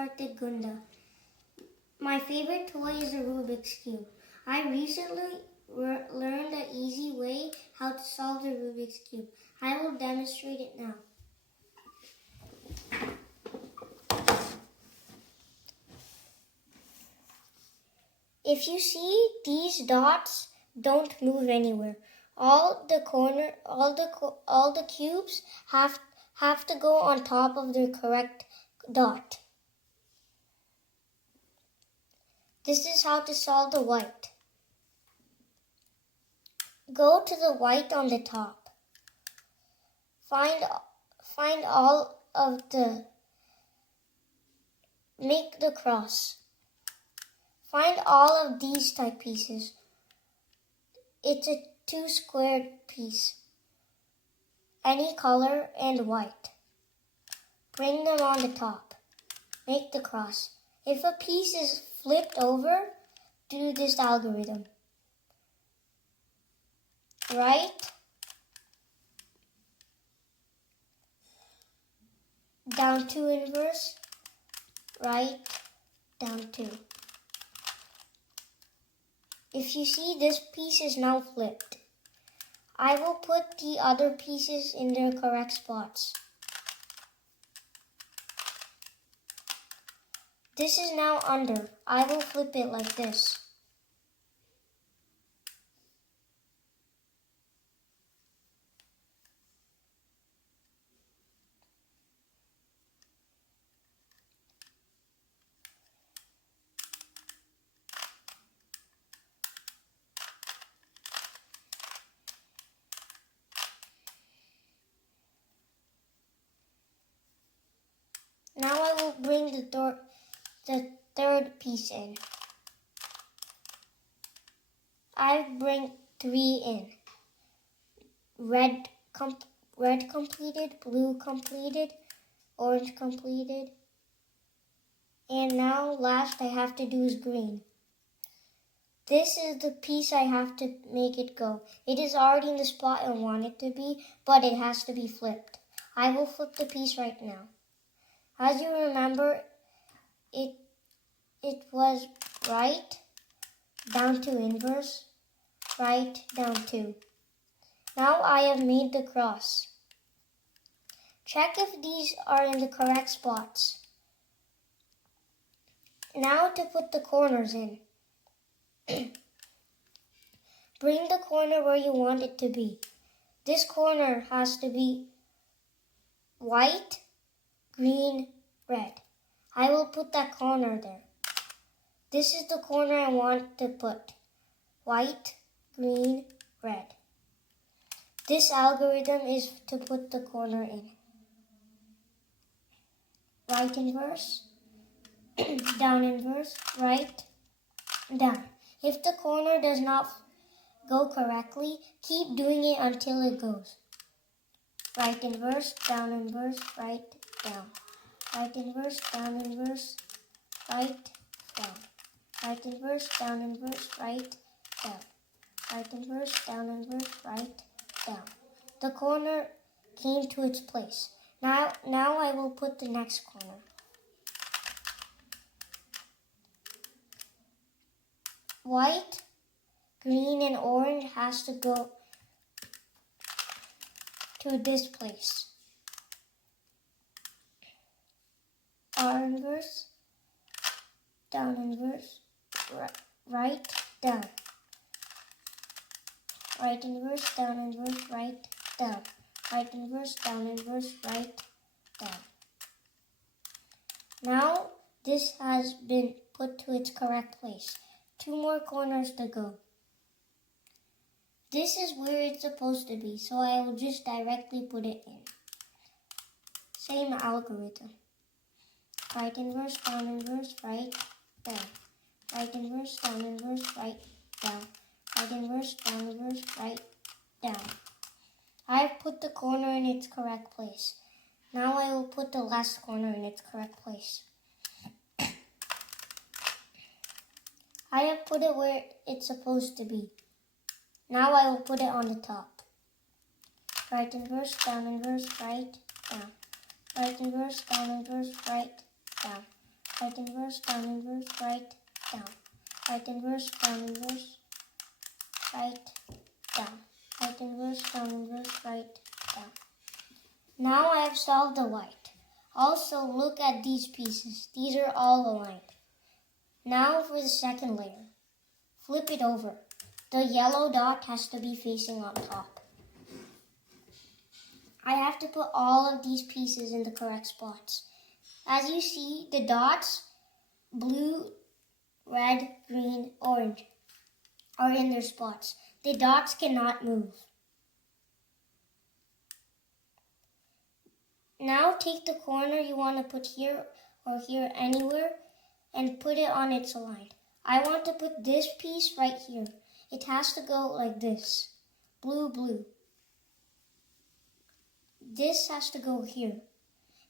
hearted Gunda. My favorite toy is a Rubik's Cube. I recently learned an easy way how to solve the Rubik's Cube. I will demonstrate it now. If you see these dots don't move anywhere. All the cubes have to go on top of the correct dot. This is how to solve the white. Go to the white on the top. Find all of the, make the cross. Find all of these type pieces. It's a 2 squared piece. Any color and white. Bring them on the top. Make the cross. If a piece is flipped over, do this algorithm. Right, down 2 inverse, right, down 2. If you see, this piece is now flipped. I will put the other pieces in their correct spots. This is now under. I will flip it like this. Now I will bring the third piece in. I bring 3 in. Red completed, blue completed, orange completed. And now last I have to do is green. This is the piece I have to make it go. It is already in the spot I want it to be, but it has to be flipped. I will flip the piece right now. As you remember, it was right, down 2 inverse, right, down 2. Now I have made the cross. Check if these are in the correct spots. Now to put the corners in. Bring the corner where you want it to be. This corner has to be white, green, red. I will put that corner there. This is the corner I want to put. White, green, red. This algorithm is to put the corner in. Right inverse, down inverse, right, down. If the corner does not go correctly, keep doing it until it goes. Right inverse, right, down. Right inverse, right, down. Right inverse, right, down. Right inverse, right, down. The corner came to its place. Now I will put the next corner. White, green, and orange has to go to this place. R inverse, down inverse, right, down. Right inverse, right, down. Right inverse, right, down. Now this has been put to its correct place. 2 more corners to go. This is where it's supposed to be, so I will just directly put it in. Same algorithm. Right inverse, right, down. Right inverse, right, down. Right inverse, right, down. I have put the corner in its correct place. Now I will put the last corner in its correct place. I have put it where it's supposed to be. Now I will put it on the top. Right inverse, right, down. Right inverse, right, down. right inverse, down inverse, right, down. Right inverse, down inverse, right, down. Right inverse, down inverse, right, down. Now I have solved the white. Also look at these pieces. These are all aligned. Now for the second layer. Flip it over. The yellow dot has to be facing on top. I have to put all of these pieces in the correct spots. As you see, the dots, blue, red, green, orange, are in their spots. The dots cannot move. Now take the corner you want to put here or here, anywhere, and put it on its line. I want to put this piece right here. It has to go like this. Blue, blue. This has to go here.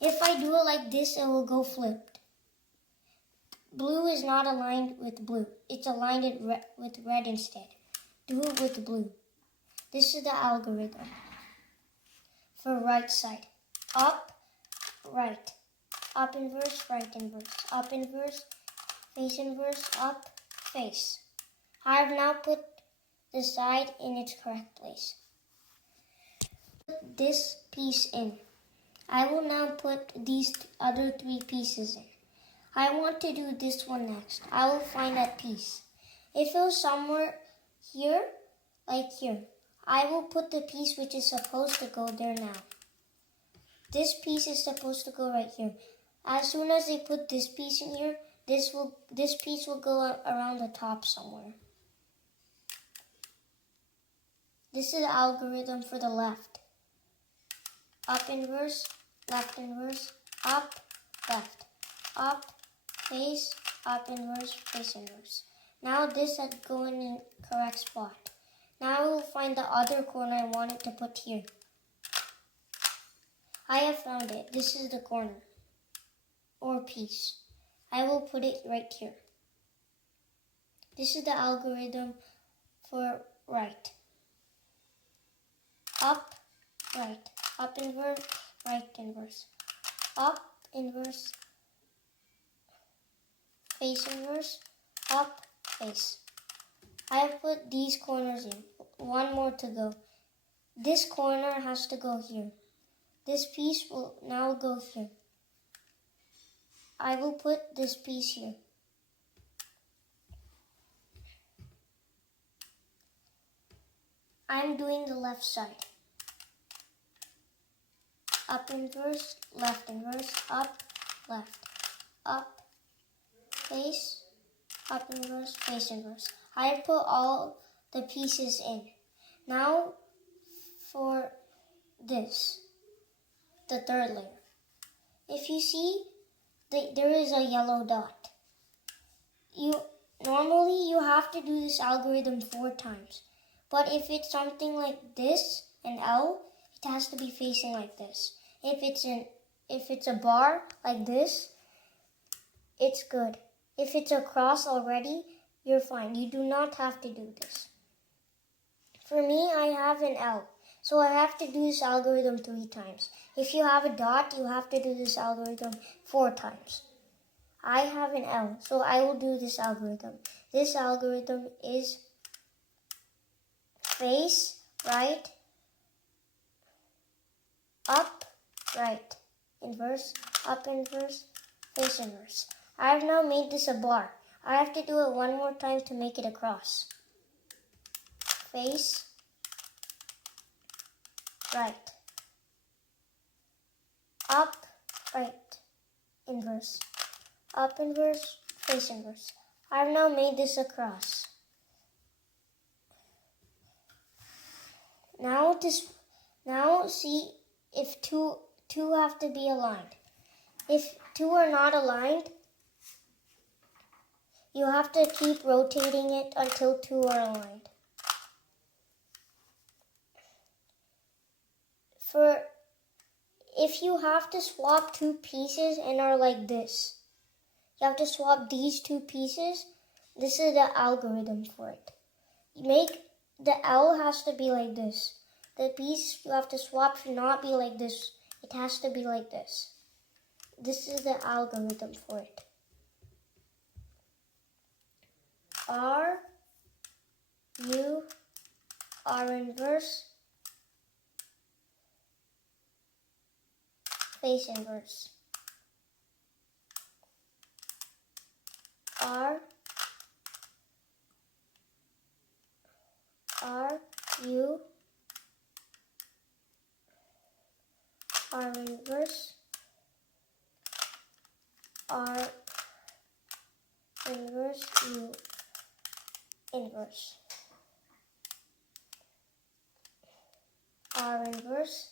If I do it like this, it will go flipped. Blue is not aligned with blue. It's aligned with red instead. Do it with blue. This is the algorithm for right side. Up, right. Up inverse, right inverse. Up inverse, up, face. I have now put the side in its correct place. Put this piece in. I will now put these other three pieces in. I want to do this one next. I will find that piece. If it was somewhere here, like here, I will put the piece which is supposed to go there now. This piece is supposed to go right here. As soon as they put this piece in here, this piece will go around the top somewhere. This is the algorithm for the left. Up inverse, left inverse, up, left, up, face, up inverse, face inverse. Now this has go in the correct spot. Now I will find the other corner I wanted to put here. I have found it. This is the corner or piece. I will put it right here. This is the algorithm for right. Up, right. Up inverse, right inverse. Up inverse, face inverse, up, face. I have put these corners in. One more to go. This corner has to go here. This piece will now go here. I will put this piece here. I'm doing the left side. Up inverse, left inverse, up, left, up, face, up inverse, face inverse. I have put all the pieces in. Now for this, the third layer. If you see, there is a yellow dot. Normally you have to do this algorithm 4 times. But if it's something like this, an L, it has to be facing like this. If it's a bar like this, it's good. If it's a cross already, you're fine. You do not have to do this. For me, I have an L, so I have to do this algorithm 3 times. If you have a dot, you have to do this algorithm 4 times. I have an L, so I will do this algorithm. This algorithm is face, right, up, right, inverse, up inverse, face inverse. I have now made this a bar. I have to do it one more time to make it a cross. Face, right, up, right, inverse, up inverse, face inverse. I have now made this a cross. Now see if two have to be aligned. If 2 are not aligned, you have to keep rotating it until 2 are aligned. If you have to swap 2 pieces and are like this, you have to swap these 2 pieces. This is the algorithm for it. The L has to be like this. The piece you have to swap should not be like this. It has to be like this. This is the algorithm for it. R, U, R inverse, face inverse. R, U, R inverse, R inverse, U inverse. R inverse,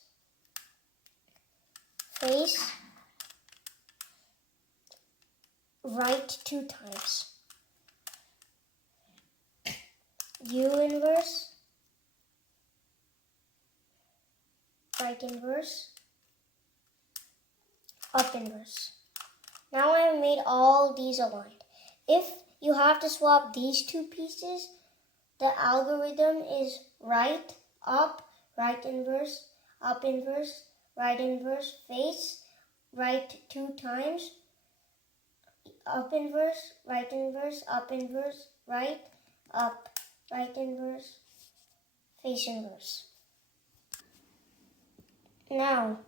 face, right 2 times. U inverse, right inverse, up inverse. Now I have made all these aligned. If you have to swap these 2 pieces, the algorithm is right, up, right inverse, up inverse, right inverse, face, right 2 times, up inverse, up inverse, right, up, right inverse, face inverse. Now,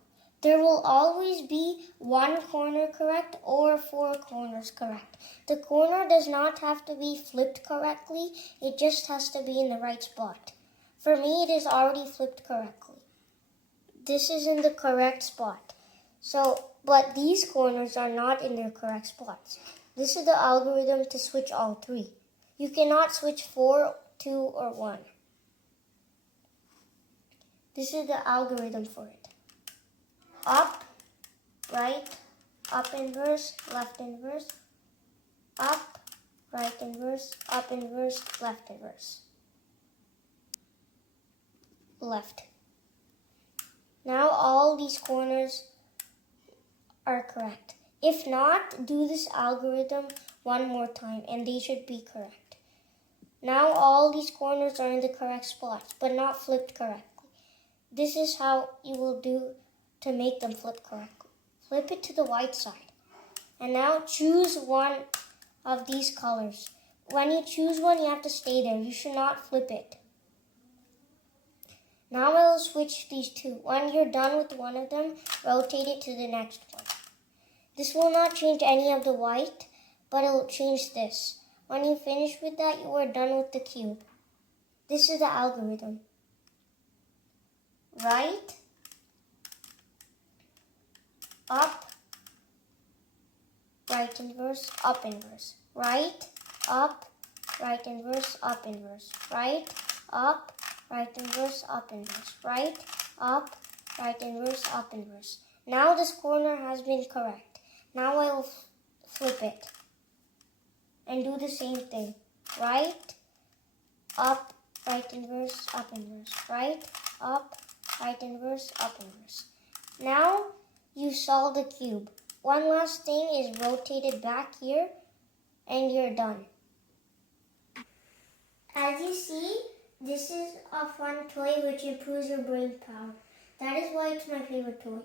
there will always be 1 corner correct or 4 corners correct. The corner does not have to be flipped correctly, it just has to be in the right spot. For me, it is already flipped correctly. This is in the correct spot. But these corners are not in their correct spots. This is the algorithm to switch all 3. You cannot switch 4, 2, or 1. This is the algorithm for it. Up, right, up inverse, left inverse, up, right inverse, up inverse, left inverse. Left. Now all these corners are correct. If not, do this algorithm 1 more time and they should be correct. Now all these corners are in the correct spots, but not flipped correctly. This is how you will do to make them flip correctly. Flip it to the white side. And now choose one of these colors. When you choose one, you have to stay there. You should not flip it. Now I will switch these 2. When you're done with one of them, rotate it to the next one. This will not change any of the white, but it will change this. When you finish with that, you are done with the cube. This is the algorithm. Right, up, right inverse, up inverse. Right, up, right inverse, up inverse. Right, up, right inverse, up inverse. Right, up, right inverse, up inverse. Now this corner has been correct. Now I will flip it and do the same thing. Right, up, right inverse, up inverse. Right, up, right inverse, up inverse. Now you solve the cube. One last thing is rotate it back here and you're done. As you see, this is a fun toy which improves your brain power. That is why it's my favorite toy.